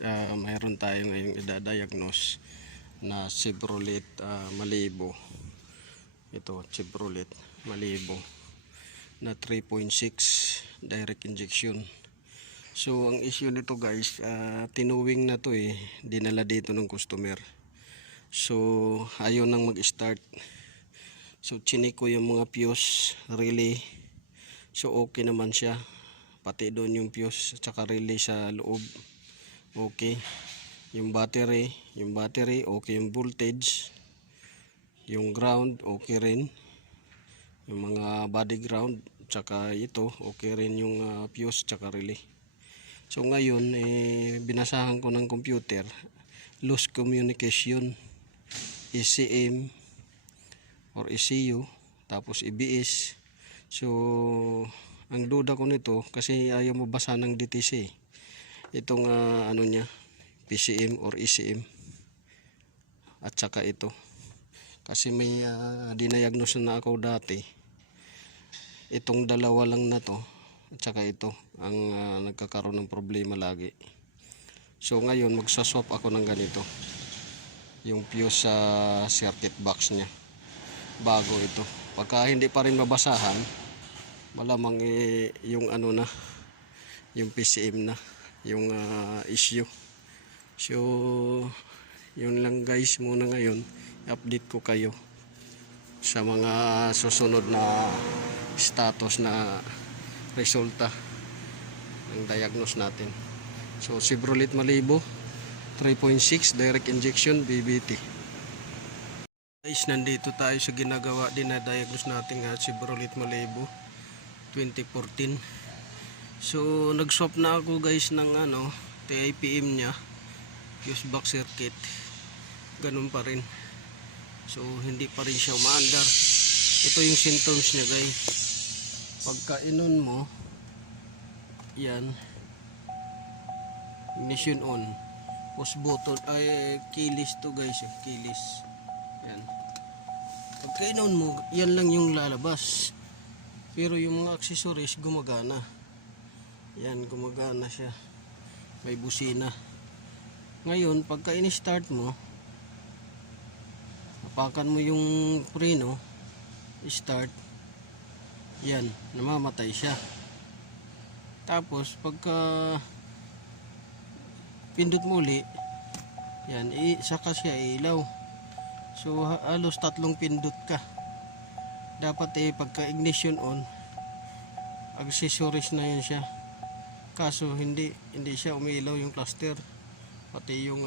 guys, mayroon tayo ngayong idadiagnose na Chevrolet Malibu. Ito, Chevrolet Malibu na 3.6 direct injection. So ang issue nito guys, tinuwing na to dinala dito ng customer. So ayaw nang mag-start. So chinik ko yung mga fuse, relay. So okay naman siya. Pati doon yung fuse at saka relay sa loob. Okay. Yung battery, okay, yung voltage, yung ground, okay rin. Yung mga body ground, tsaka ito, okay rin yung fuse tsaka relay. So ngayon, binasahan ko ng computer, loose communication, ECM or ECU, tapos EBS. So ang duda ko nito kasi ayaw mabasa ng DTC itong ano niya, PCM or ECM at saka ito kasi may diniagnose na ako dati. Itong dalawa lang na to at saka ito ang nagkakaroon ng problema lagi. So ngayon magsaswap ako ng ganito, yung fuse sa circuit box nya bago ito. Pagka hindi pa rin mabasahan, malamang yung ano na, yung PCM na yung issue. So yun lang guys muna ngayon, update ko kayo sa mga susunod na status na resulta ng diagnose natin. So Chevrolet Malibu 3.6 direct injection BBT. Guys, nandito tayo sa ginagawa din na diagnose natin Chevrolet Malibu 2014. So nag-swap na ako guys ng TIPM nya, fuse box circuit. Ganun pa rin. So hindi pa rin siya umaandar. Ito yung symptoms niya guys. Pagka inon mo, yan, ignition on, push button, ay keyless to guys, keyless. Yan. Pagka inon mo, yan lang yung lalabas. Pero yung mga accessories gumagana. Yan, gumagana siya. May busina. Ngayon, pagka in-start mo, apakan mo yung preno, start, yan, namamatay siya. Tapos, pagka pindot muli, yan, saka siya ilaw. So, halos 3 pindot ka. Dapat pagka ignition on, accessories na yan siya. Kaso hindi siya umiilaw yung cluster, pati yung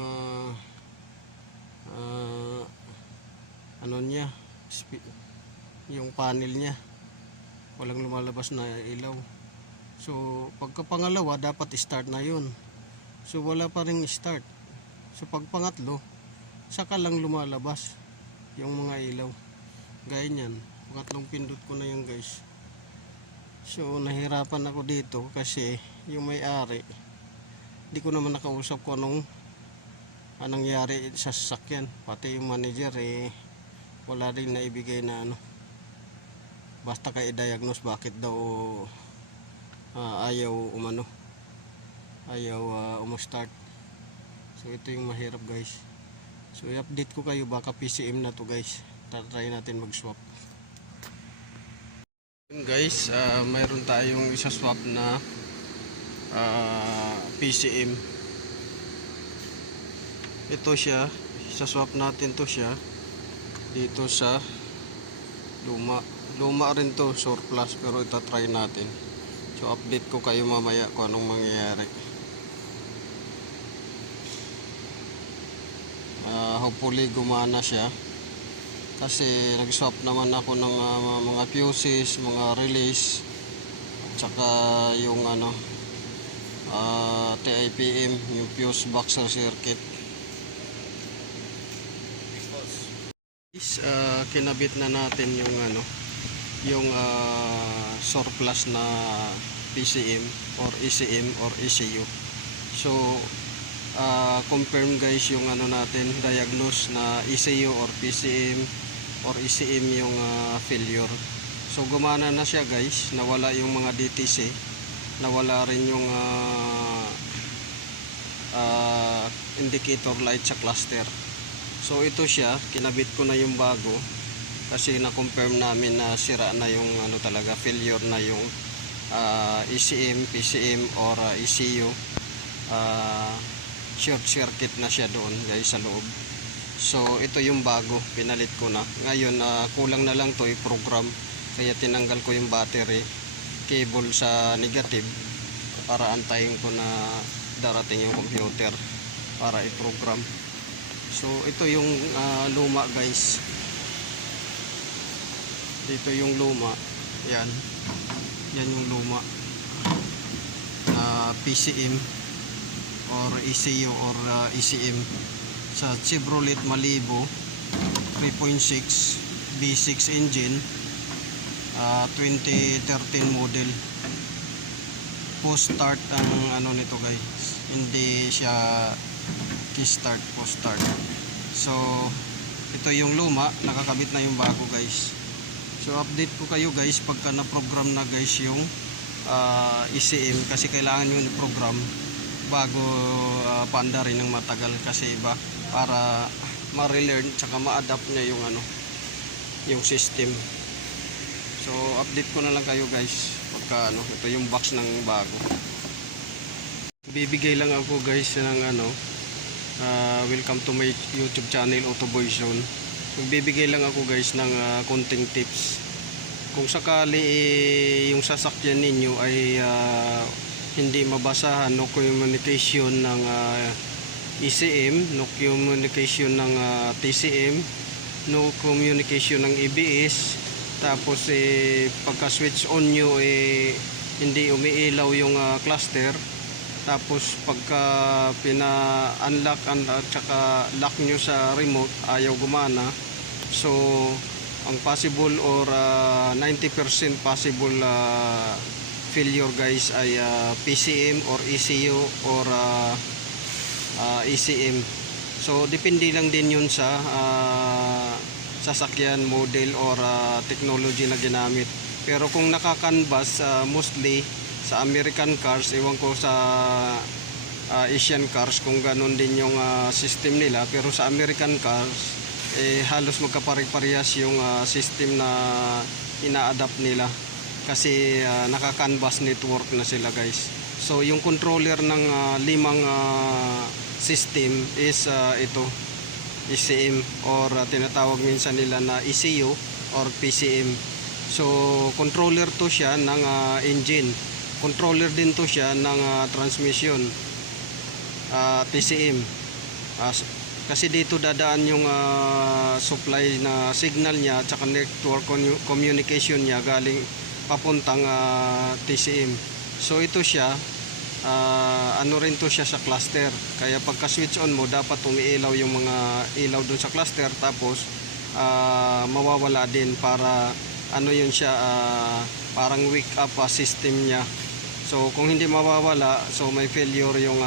ano niya, yung panel niya, walang lumalabas na ilaw. So pagka pangalawa dapat start na yun. So wala pa ring start. So pag pangatlo, saka lang lumalabas yung mga ilaw. Gaya niyan, pangatlong pindot ko na yan guys. So nahirapan ako dito kasi yung may-ari, hindi ko naman nakausap ko anong nangyari sa sasakyan. Pati yung manager wala rin naibigay na basta kay i-diagnose bakit daw ayaw umastart. So ito yung mahirap guys. So i-update ko kayo, baka PCM na to guys. Try natin mag-swap. Guys, mayroon tayong isa-swap na PCM. Ito siya, isa-swap natin to siya dito sa luma rin to, surplus, pero ito try natin. So update ko kayo mamaya kung anong mangyayari. Hopefully gumana siya kasi nag-swap naman ako ng mga fuses, mga relays, at saka yung TIPM, yung fuse box circuit. Kinabit na natin yung surplus na PCM or ECM or ECU. So confirm guys yung natin, diagnose na ECU or PCM or ECM yung failure. So gumana na siya guys, nawala yung mga DTC, nawala rin yung indicator light sa cluster. So ito siya, kinabit ko na yung bago kasi na-confirm namin na sira na yung ano talaga, failure na yung ECM, PCM or ECU. Short circuit na siya doon guys sa loob. So ito yung bago, pinalit ko na. Ngayon kulang na lang to i-program, kaya tinanggal ko yung battery cable sa negative para antayin ko na darating yung computer para i-program. So ito yung luma guys, dito yung luma, yan yung luma na PCM or ECU or ECM sa Chevrolet Malibu 3.6 V6 engine, 2013 model. Post start ang ano nito guys, hindi siya key start, post start. So ito yung luma, nakakabit na yung bago guys. So update ko kayo guys pagka na program na guys yung ECM, kasi kailangan yun i-program bago paanda rin ng matagal, kasi iba para ma-relearn tsaka ma-adapt niya yung ano, yung system. So update ko na lang kayo guys pagka ano, ito yung box ng bago. Bibigay lang ako guys ng ano, welcome to my YouTube channel Auto Boy Zone. Magbibigay lang ako guys ng konting tips. Kung sakali yung sasakyan ninyo ay hindi mabasahan, no communication ng ECM, no communication ng TCM, no communication ng ABS, tapos pagka switch on nyo hindi umiilaw yung cluster, tapos pagka pina-unlock at saka lock nyo sa remote ayaw gumana. So ang possible or 90% possible failure guys ay PCM or ECU or ECM. So depende lang din yun sa sasakyan, model or technology na ginamit. Pero kung nakakanvas, mostly sa American cars, ewan ko sa Asian cars kung ganun din yung system nila, pero sa American cars halos magkaparehas yung system na ina-adapt nila, kasi naka-canvas network na sila guys. So yung controller ng limang system is ito, ECM or tinatawag minsan nila na ECU or PCM. So controller to siya ng engine, controller din to siya ng transmission, TCM. Kasi dito dadaan yung supply na signal niya at saka network communication niya galing papuntang TCM. So ito siya, ano rin to siya sa cluster, kaya pagka switch on mo dapat umiilaw yung mga ilaw dun sa cluster, tapos mawawala din para ano yun siya, parang wake up system niya. So kung hindi mawawala, so may failure yung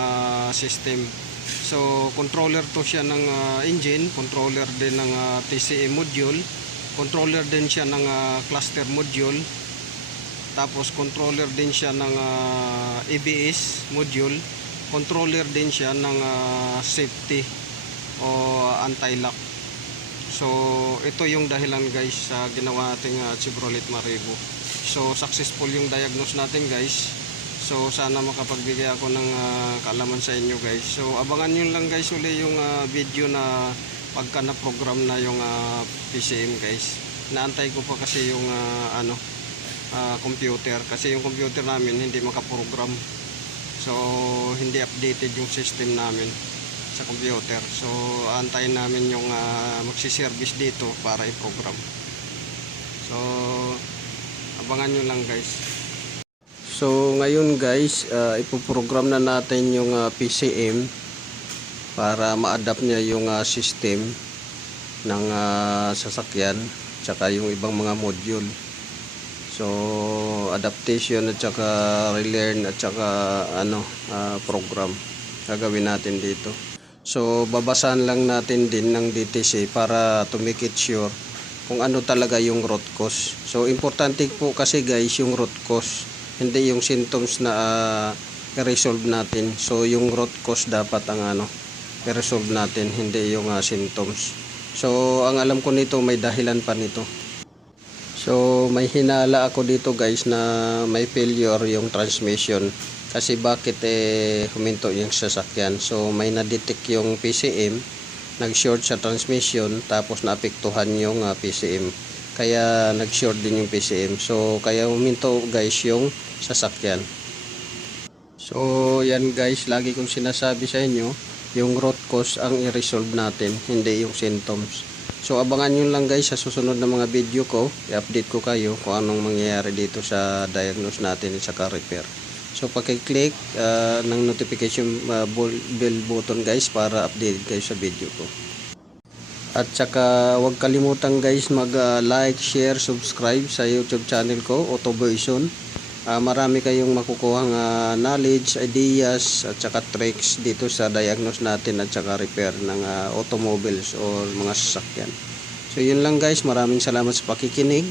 system. So controller to siya ng engine, controller din ng TCM module, controller din siya ng cluster module, tapos controller din siya ng ABS module, controller din siya ng safety o anti-lock. So ito yung dahilan guys sa ginawa nating Chevrolet Malibu. So successful yung diagnose natin guys. So sana makapagbigay ako ng kaalaman sa inyo guys. So abangan nyo lang guys uli yung video na pagka na program na yung PCM guys. Naantay ko pa kasi yung computer, kasi yung computer namin hindi makaprogram. So hindi updated yung system namin sa computer. So antayin namin yung magsiservice dito para i-program. So abangan nyo lang guys. So ngayon guys, ipoprogram na natin yung PCM para ma-adapt niya yung system ng sasakyan tsaka yung ibang mga module. So adaptation at saka relearn at saka program gagawin natin dito. So babasahan lang natin din ng DTC para to make it sure kung ano talaga yung root cause. So importante po kasi guys yung root cause, hindi yung symptoms na i-resolve natin. So yung root cause dapat ang i-resolve natin, hindi yung symptoms. So ang alam ko nito, may dahilan pa nito. So may hinala ako dito guys na may failure yung transmission. Kasi bakit huminto yung sasakyan. So may na-detect yung PCM, nag-short sa transmission, tapos naapektuhan yung PCM. Kaya nag-short din yung PCM. So kaya huminto guys yung sasakyan. So yan guys, lagi kong sinasabi sa inyo, yung root cause ang i-resolve natin, hindi yung symptoms. So abangan nyo lang guys sa susunod na mga video ko, i-update ko kayo kung anong mangyayari dito sa diagnose natin at saka repair. So paki-click ng notification bell button guys para update kayo sa video ko. At saka huwag kalimutan guys mag-like, share, subscribe sa YouTube channel ko, Autoversion. Marami kayong makukuhang knowledge, ideas at saka tricks dito sa diagnose natin at saka repair ng automobiles o mga sasakyan. So yun lang guys, maraming salamat sa pakikinig.